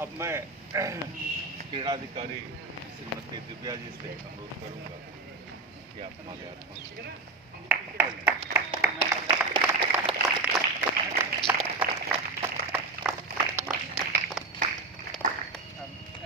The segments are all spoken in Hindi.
अब मैं क्रीड़ाधिकारी श्रीमती दिव्या जी से अनुरोध करूंगा कि आप माल्यार्पण।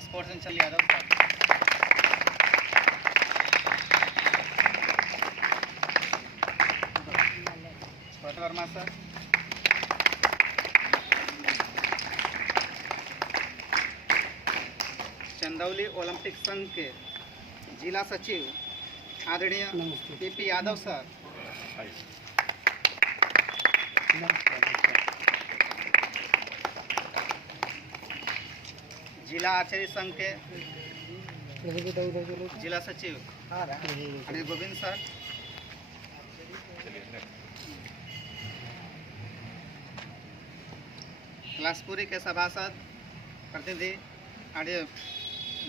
स्पोर्ट्स चल यादव वर्मा सर, चंदौली ओलंपिक संघ के जिला सचिव आदरणीय पीपी यादव सर, जिला आर्चरी संघ के जिला सचिव आदरणीय गोविंद सर, क्लासपुरी के सभासद प्रतिनिधि आदरणीय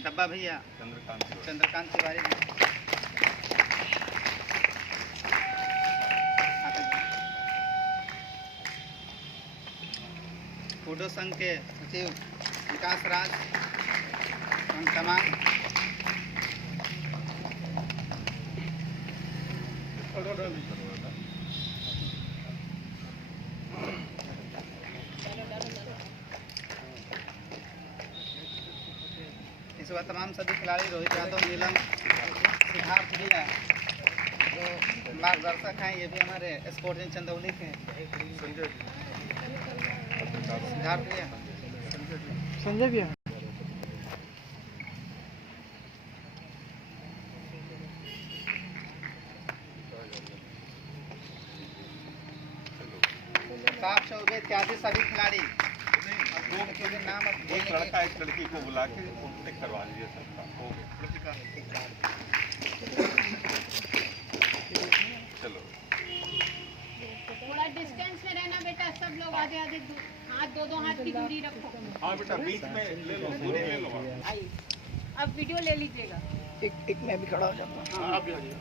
डब्बा भैया चंद्रकांत तिवारी जी, कूडो संघ के सचिव विकास राज एवं तमाम इस बार तमाम सभी खिलाड़ी रोहित यादव, नीलम, सिद्धार्थ भैया जो मार्गदर्शक हैं, ये भी हमारे स्पोर्ट्स इन चंदौली के सिद्धार्थ भैया, संजय भैया। साफ चौबे इत्यादि सभी खिलाड़ी नाम एक लड़का एक लड़की को बुला के उनसे करवा लीजिए सबका। चलो थोड़ा डिस्टेंस में रहना बेटा, सब लोग आधे आधे हाथ दो हाथ की दूरी रखो। हाँ बेटा बीच में ले लो, दूरी ले लो। आइए अब वीडियो ले लीजिएगा। एक मैं भी खड़ा हो जाता हूँ। हाँ आप भी आ जाइए।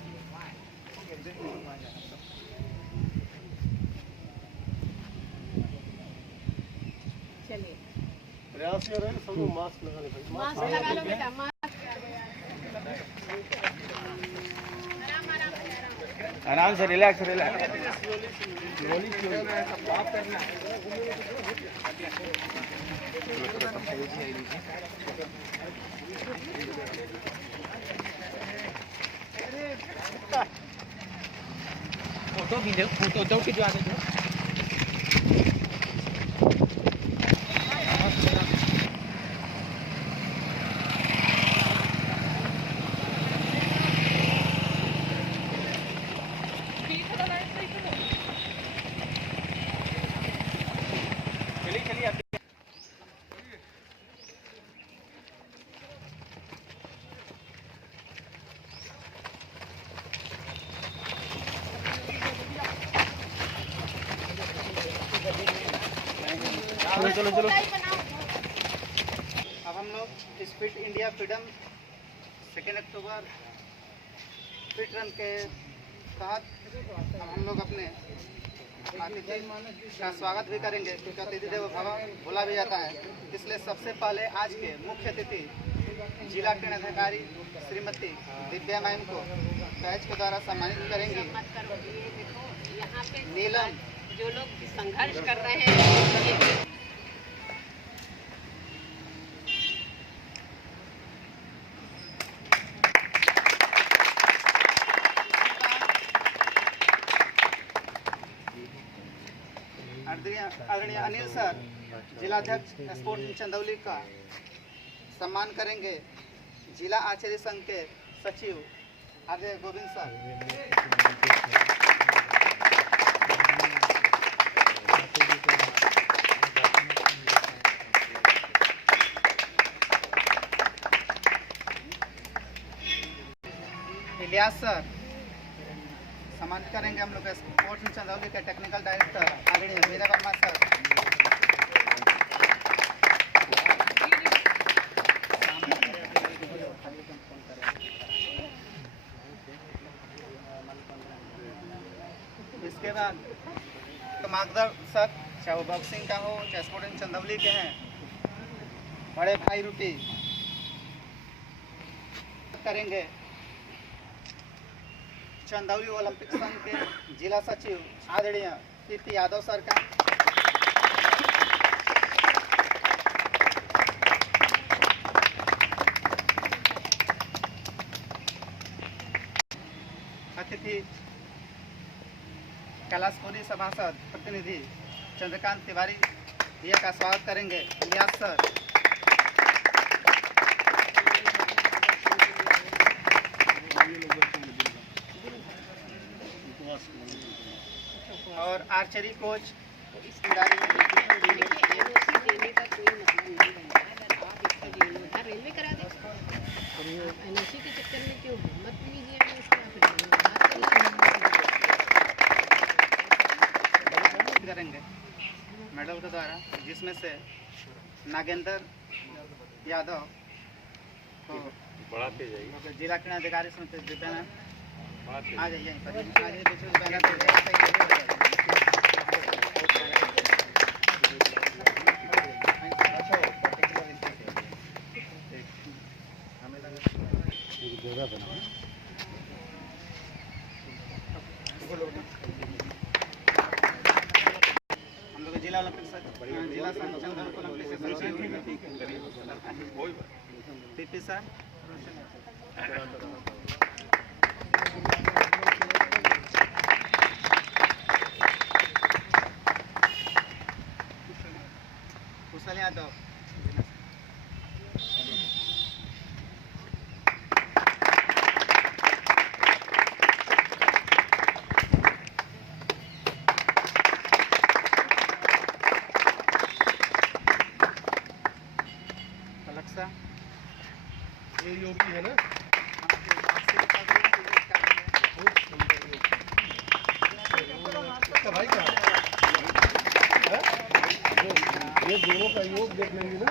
चलिए प्रयास कर रहे हैं सब लोग मास्क लगा ले। मास्क लगा लो बेटा, मास्क आराम से रिलैक्स रिलैक्स। फोटो तो खिंचवा दो। चलो चलो। अब हम लोग स्पीड इंडिया फ्रीडम 2 अक्टूबर फिट रन के तहत अब हम लोग अपने अतिथि का स्वागत भी करेंगे, क्योंकि अतिथि देवो भव बोला भी जाता है। इसलिए सबसे पहले आज के मुख्य अतिथि जिला क्रीड़ाधिकारी श्रीमती दिव्या मैम को बैच के द्वारा सम्मानित करेंगे। यहाँ पे नीलम जो लोग संघर्ष कर रहे हैं आदरणीय अनिल सर जिलाध्यक्ष स्पोर्ट्स चंदौली का सम्मान करेंगे। जिला आचार्य संघ के सचिव आदरणीय गोविंद सर, इलियास सर सम्मानित करेंगे हम लोग स्पोर्ट्स चंदौली के टेक्निकल डायरेक्टर आदरणीय वीरा वर्मा सर, इसके बाद आपके मार्गदर्शक, चाहे वो बॉक्सिंग का हो, चाहे स्पोर्टिंग चंदौली के हैं, बड़े भाई रूपी करेंगे चंदौली ओलंपिक संघ के जिला सचिव आदरणीय कीर्ति यादव सर का। अतिथि कैलाशपुरी सभासद प्रतिनिधि चंद्रकांत तिवारी भैया का स्वागत करेंगे। इलियास सर, और आर्चरी कोच खिलाड़ी देखिए एनओसी देने का कोई मतलब नहीं बनता है। अगर आप इसका जीर्णोद्धार रेलवे करा दें, आप एनओसी के चक्कर में क्यों हो? मत लीजिए एनओसी, आप जीर्णोद्धार करेंगे मेडल के द्वारा, जिसमें से नागेंद्र यादव को बढ़ाते जाइए, जिला क्रीड़ा अधिकारी समिति दिव्यांग बढ़ाते आ जाइए, यहीं पर आ जाइए, दूसरे बैनर पे जाइए। हम लोग जिला ओलंपिक जिला संचालक ओलंपिक पीपी सर, कुशल यादव, अलक्सा, ये योगी है ना, इसका भाई कहाँ है? ये दोनों का योग देख लेंगे ना।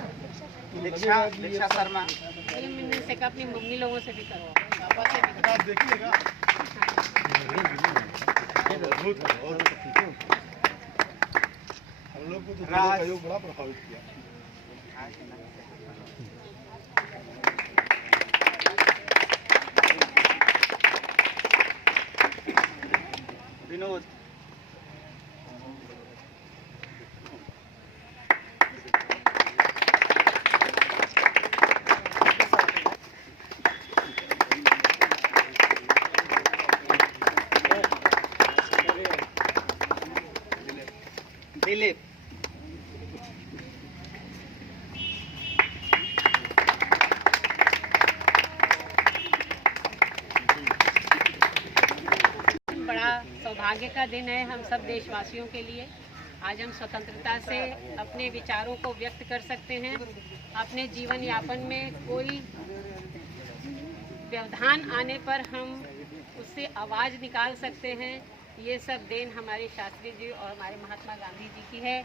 दीक्षा शर्मा, ये मैंने से कहा अपनी मम्मी लोगों से भी करवाओ, पापा से भी आप देखिएगा, हम लोग को तो दोनों का योग बड़ा प्रभावित किया। विनोद, दिलीप, बड़ा सौभाग्य का दिन है हम सब देशवासियों के लिए। आज हम स्वतंत्रता से अपने विचारों को व्यक्त कर सकते हैं, अपने जीवन यापन में कोई व्यवधान आने पर हम उससे आवाज़ निकाल सकते हैं। ये सब देन हमारे शास्त्री जी और हमारे महात्मा गांधी जी की है।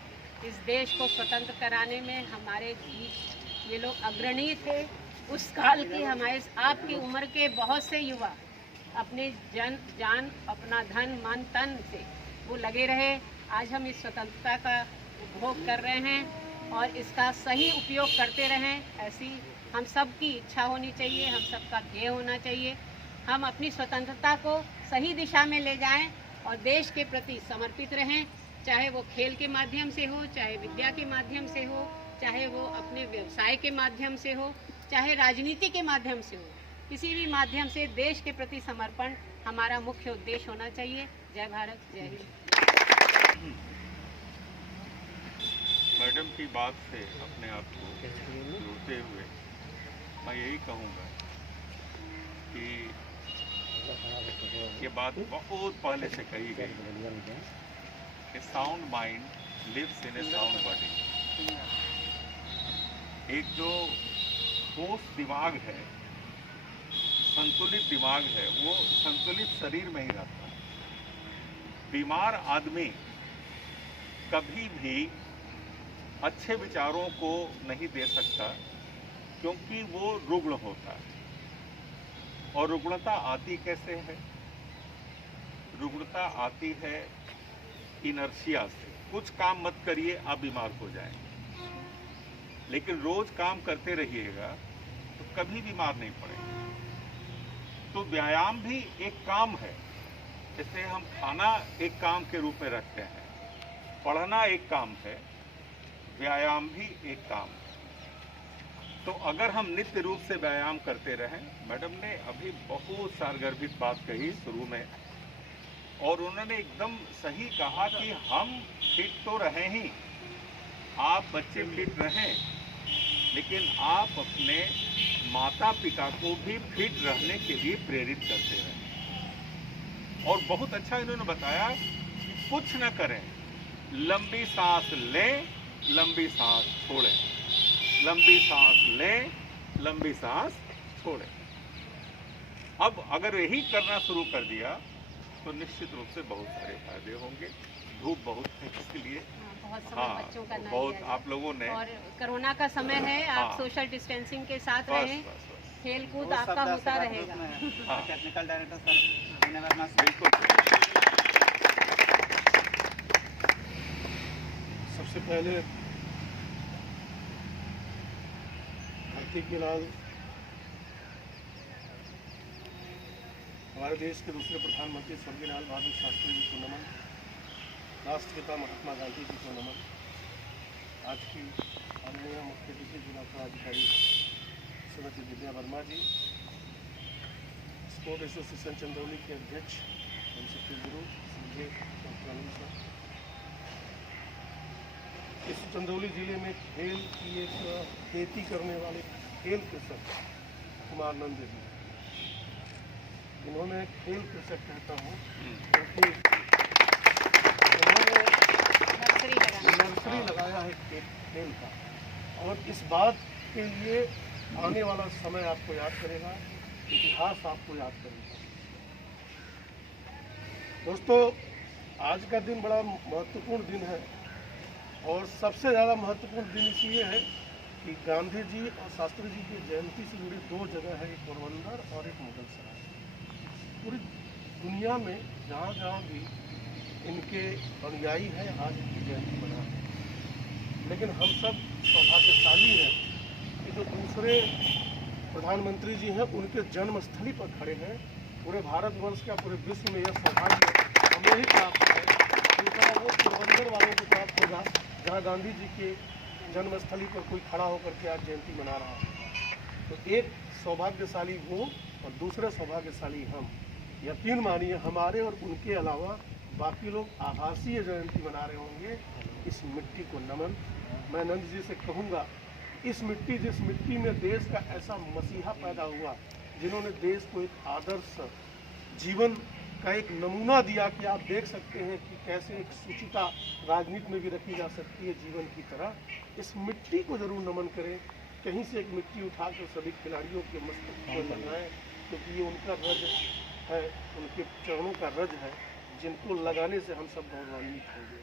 इस देश को स्वतंत्र कराने में हमारे बीच ये लोग अग्रणी थे। उस काल के हमारे आपकी उम्र के बहुत से युवा अपने जान, अपना धन, मन, तन से वो लगे रहे। आज हम इस स्वतंत्रता का उपभोग कर रहे हैं और इसका सही उपयोग करते रहें, ऐसी हम सब की इच्छा होनी चाहिए, हम सबका ध्येय होना चाहिए। हम अपनी स्वतंत्रता को सही दिशा में ले जाएं और देश के प्रति समर्पित रहें, चाहे वो खेल के माध्यम से हो, चाहे विद्या के माध्यम से हो, चाहे वो अपने व्यवसाय के माध्यम से हो, चाहे राजनीति के माध्यम से हो। किसी भी माध्यम से देश के प्रति समर्पण हमारा मुख्य उद्देश्य होना चाहिए। जय भारत, जय हिंद। मैडम की बात से अपने आप को जोड़ते हुए मैं यही कहूँगा कि ये बात बहुत पहले से कही गई कि sound mind lives in a sound body. एक जो ठोस दिमाग है, संतुलित दिमाग है, वो संतुलित शरीर में ही रहता है। बीमार आदमी कभी भी अच्छे विचारों को नहीं दे सकता, क्योंकि वो रुग्ण होता है। और रुग्णता आती कैसे है? रुग्णता आती है इनर्शिया से। कुछ काम मत करिए, आप बीमार हो जाएंगे, लेकिन रोज काम करते रहिएगा तो कभी बीमार नहीं पड़ेंगे। तो व्यायाम भी एक काम है। जैसे हम खाना एक काम के रूप में रखते हैं, पढ़ना एक काम है, व्यायाम भी एक काम है। तो अगर हम नित्य रूप से व्यायाम करते रहें, मैडम ने अभी बहुत सारगर्भित बात कही शुरू में, और उन्होंने एकदम सही कहा कि हम फिट तो रहें ही, आप बच्चे फिट रहें, लेकिन आप अपने माता पिता को भी फिट रहने के लिए प्रेरित करते रहें। और बहुत अच्छा इन्होंने बताया कि कुछ न करें, लंबी सांस लें, लंबी सांस छोड़ें, लंबी सांस लें, लंबी सांस छोड़ें। अब अगर यही करना शुरू कर दिया तो निश्चित रूप से बहुत सारे फायदे होंगे। धूप बहुत है, इसलिए बहुत समय बच्चों का ना बहुत लिया जाए। आप लोगों ने और कोरोना का समय है, आप हाँ। सोशल डिस्टेंसिंग के साथ बस रहें, बस बस खेल कूद वो आपका शब्द होता सभा रहेगा। ग्रुप में है। हाँ। टेक्निकल डायरेक्टर सर विनय वर्मा सर। बिल्कुल। सबसे पहले धरती के लाल हमारे देश के दूसरे प्रधानमंत्री स्वर्गीय लाल बहादुर शास्त्री जी को नमन, राष्ट्रपिता महात्मा गांधी जी को नमन, आज की माननीय मुख्य अतिथि जिला पदाधिकारी श्रीमती विद्या वर्मा जी, स्पोर्ट एसोसिएशन चंदौली के अध्यक्ष उनसे गुरु संजय चौधरी सर। इस चंदौली जिले में खेल की एक खेती करने वाले खेल कृषक कुमार नंद जी, इन्होंने खेल कृषक कहता हूँ क्योंकि उन्होंने नर्सरी लगाया है खेल का, और इस बात के लिए आने वाला समय आपको याद करेगा, इतिहास आपको याद करेगा। दोस्तों, आज का दिन बड़ा महत्वपूर्ण दिन है, और सबसे ज़्यादा महत्वपूर्ण दिन इसलिए है कि गांधी जी और शास्त्री जी की जयंती से जुड़ी दो जगह है, एक पोरबंदर और एक मुगल सराय। पूरी दुनिया में जहाँ जहाँ भी इनके अनुयायी हैं, आज इनकी जयंती मना है। लेकिन हम सब सौभाग्यशाली हैं कि जो दूसरे प्रधानमंत्री जी हैं उनके जन्मस्थली पर खड़े हैं। पूरे भारतवर्ष का, पूरे विश्व में यह सौभाग्य हमें ही प्राप्त है, जिनका वो पोरबंदर वालों को प्राप्त होगा जहाँ गांधी जी के जन्मस्थली पर कोई खड़ा होकर के आज जयंती मना रहा है। तो एक सौभाग्यशाली वो और दूसरे सौभाग्यशाली हम। यकीन मानिए, हमारे और उनके अलावा बाकी लोग आभासीय जयंती मना रहे होंगे। इस मिट्टी को नमन। मैं नंद जी से कहूँगा, इस मिट्टी, जिस मिट्टी में देश का ऐसा मसीहा पैदा हुआ, जिन्होंने देश को एक आदर्श जीवन का एक नमूना दिया कि आप देख सकते हैं कि कैसे एक शुचिता राजनीति में भी रखी जा सकती है जीवन की तरह। इस मिट्टी को जरूर नमन करें। कहीं से एक मिट्टी उठाकर सभी खिलाड़ियों के मस्तक पर लगाएं, क्योंकि ये उनका रज है, उनके चरणों का रज है, जिनको लगाने से हम सब गौरवान्वित होंगे।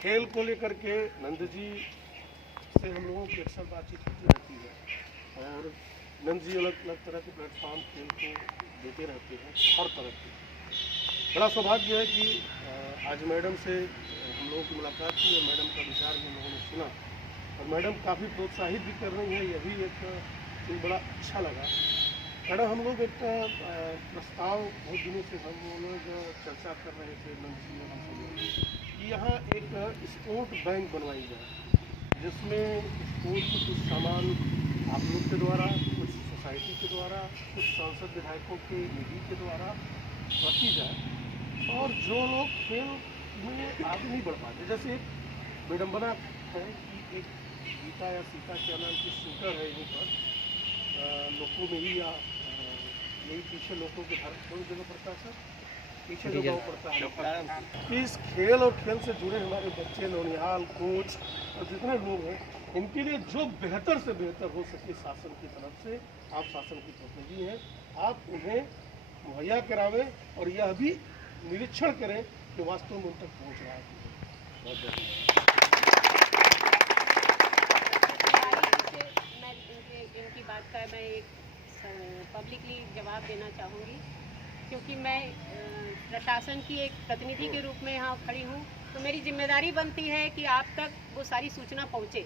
खेल को लेकर के नंद जी से हम लोगों की अक्सर बातचीत होती रहती है, और नंद जी अलग अलग तरह के प्लेटफॉर्म खेल को देते रहते हैं, हर तरह के। बड़ा सौभाग्य है कि आज मैडम से हम लोगों की मुलाकात की और मैडम का विचार भी हम लोगों ने सुना, और मैडम काफ़ी प्रोत्साहित भी कर रही हैं। यह भी एक चीज़ बड़ा अच्छा लगा। मैडम, हम लोग एक प्रस्ताव बहुत दिनों से हम लोग चर्चा कर रहे थे नंद जी और हम सब, कि यहाँ एक स्पोर्ट बैंक बनवाई जाए, जिसमें स्पोर्ट के कुछ सामान आप लोग के द्वारा, कुछ सोसाइटी के द्वारा, कुछ सांसद विधायकों के निधि के द्वारा रखी जाए, और जो लोग खेल में आगे नहीं बढ़ पाते, जैसे एक विडम्बना है कि एक गीता या सीता क्या नाम की शूटर है यहीं पर लोगों में ही, या यही पीछे लोगों के घर कौन जगह पड़ता है सर, पीछे जो गाँव पड़ता है, कि इस खेल और खेल से जुड़े हमारे बच्चे, नौनिहाल, कोच और जितने लोग हैं, इनके लिए जो बेहतर से बेहतर हो सके शासन की तरफ से, आप शासन की प्रतिनिधि हैं, आप उन्हें मुहैया करावें, और यह भी निरीक्षण करें कि वास्तव में उन तक पहुँच रहा है। बहुत मैं इनकी बात का मैं एक पब्लिकली जवाब देना चाहूँगी क्योंकि मैं प्रशासन की एक प्रतिनिधि के रूप में यहाँ खड़ी हूँ, तो मेरी जिम्मेदारी बनती है कि आप तक वो सारी सूचना पहुँचे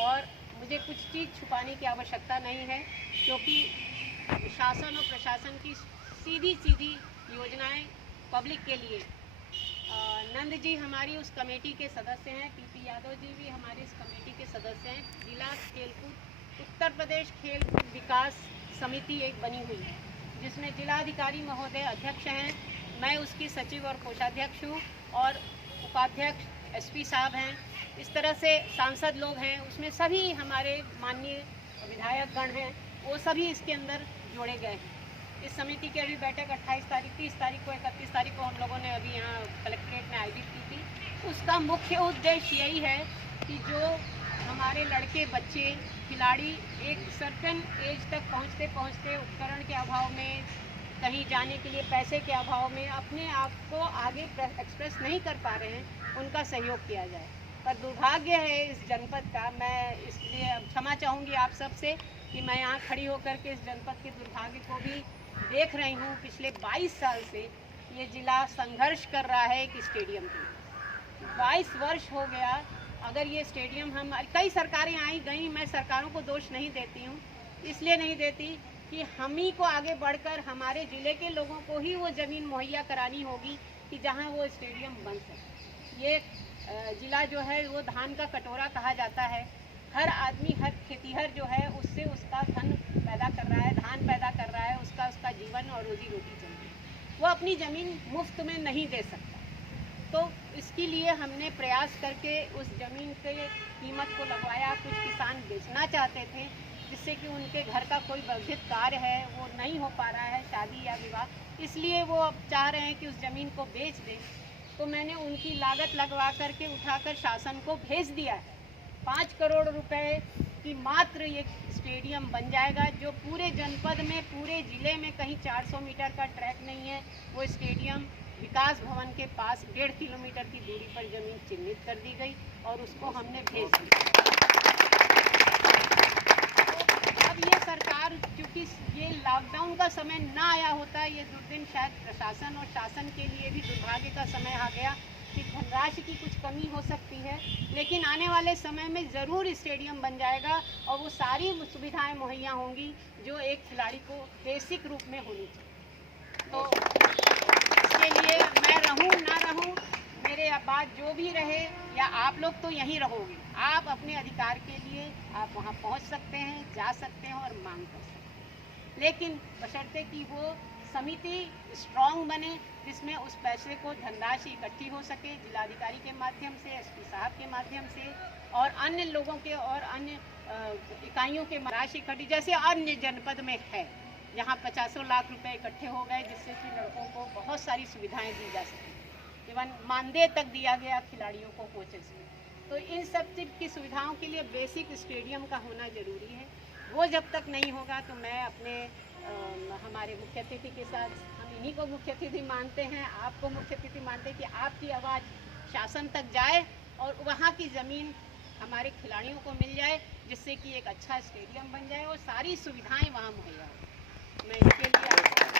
और मुझे कुछ चीज़ छुपाने की आवश्यकता नहीं है, क्योंकि शासन और प्रशासन की सीधी योजनाएं पब्लिक के लिए। नंद जी हमारी उस कमेटी के सदस्य हैं, पीपी यादव जी भी हमारे इस कमेटी के सदस्य हैं। जिला खेलकूद उत्तर प्रदेश खेलकूद विकास समिति एक बनी हुई है, जिसमें जिलाधिकारी महोदय अध्यक्ष हैं, मैं उसकी सचिव और कोषाध्यक्ष हूँ और उपाध्यक्ष एसपी साहब हैं। इस तरह से सांसद लोग हैं, उसमें सभी हमारे माननीय विधायक गण हैं, वो सभी इसके अंदर जोड़े गए हैं। इस समिति की अभी बैठक 28 तारीख, 30 तारीख को, 31 तारीख को हम लोगों ने अभी यहाँ कलेक्ट्रेट में आयोजित की थी। उसका मुख्य उद्देश्य यही है कि जो हमारे लड़के बच्चे खिलाड़ी एक सर्टेन एज तक पहुँचते उपकरण के अभाव में, कहीं जाने के लिए पैसे के अभाव में अपने आप को आगे एक्सप्रेस नहीं कर पा रहे हैं, उनका सहयोग किया जाए। पर दुर्भाग्य है इस जनपद का, मैं इसलिए अब क्षमा चाहूँगी आप सबसे कि मैं यहाँ खड़ी होकर के इस जनपद के दुर्भाग्य को भी देख रही हूँ। पिछले 22 साल से ये जिला संघर्ष कर रहा है एक स्टेडियम के लिए। 22 वर्ष हो गया। अगर ये स्टेडियम हम, कई सरकारें आई गई, मैं सरकारों को दोष नहीं देती हूँ, इसलिए नहीं देती कि हम ही को आगे बढ़कर हमारे ज़िले के लोगों को ही वो ज़मीन मुहैया करानी होगी कि जहाँ वो स्टेडियम बन सके। ये ज़िला जो है वो धान का कटोरा कहा जाता है। हर आदमी, हर खेतीहर जो है उससे उसका धन पैदा कर रहा है, धान पैदा कर रहा है, उसका जीवन और रोजी रोटी चल रही है। वो अपनी ज़मीन मुफ्त में नहीं दे सकता। तो इसके लिए हमने प्रयास करके उस ज़मीन के कीमत को लगवाया। कुछ किसान बेचना चाहते थे, जिससे कि उनके घर का कोई वर्धित कार्य है वो नहीं हो पा रहा है, शादी या विवाह, इसलिए वो अब चाह रहे हैं कि उस ज़मीन को बेच दें। तो मैंने उनकी लागत लगवा करके उठाकर शासन को भेज दिया है। 5 करोड़ रुपए की मात्र ये स्टेडियम बन जाएगा, जो पूरे जनपद में, पूरे ज़िले में कहीं 400 मीटर का ट्रैक नहीं है। वो स्टेडियम विकास भवन के पास 1.5 किलोमीटर की दूरी पर ज़मीन चिन्हित कर दी गई और उसको हमने भेज दिया। अब ये सरकार, क्योंकि ये लॉकडाउन का समय ना आया होता, ये दुर्दिन शायद प्रशासन और शासन के लिए भी दुर्भाग्य का समय आ गया कि धनराशि की कुछ कमी हो सकती है, लेकिन आने वाले समय में ज़रूर स्टेडियम बन जाएगा और वो सारी सुविधाएं मुहैया होंगी जो एक खिलाड़ी को बेसिक रूप में होनी चाहिए। तो इसके लिए मैं रहूं ना रहूं, मेरे बाद जो भी रहे, या आप लोग तो यहीं रहोगे, आप अपने अधिकार के लिए आप वहां पहुंच सकते हैं, जा सकते हैं और मांग कर सकते हैं, लेकिन बशर्ते कि वो समिति स्ट्रांग बने, जिसमें उस पैसे को धनराशि इकट्ठी हो सके जिलाधिकारी के माध्यम से, एसपी साहब के माध्यम से और अन्य लोगों के और अन्य इकाइयों के राशि इकट्ठी, जैसे अन्य जनपद में है, जहाँ 50 लाख रुपए इकट्ठे हो गए, जिससे कि लड़कों को बहुत सारी सुविधाएं दी जा सकें। इवन मानदेय तक दिया गया खिलाड़ियों को, कोचेस में। तो इन सब चीज़ की सुविधाओं के लिए बेसिक स्टेडियम का होना ज़रूरी है। वो जब तक नहीं होगा तो मैं अपने हमारे मुख्य अतिथि के साथ, हम इन्हीं को मुख्य अतिथि मानते हैं, आपको मुख्य अतिथि मानते हैं कि आपकी आवाज़ शासन तक जाए और वहाँ की ज़मीन हमारे खिलाड़ियों को मिल जाए, जिससे कि एक अच्छा स्टेडियम बन जाए और सारी सुविधाएं वहाँ मुहैया हो। मैं इसके लिए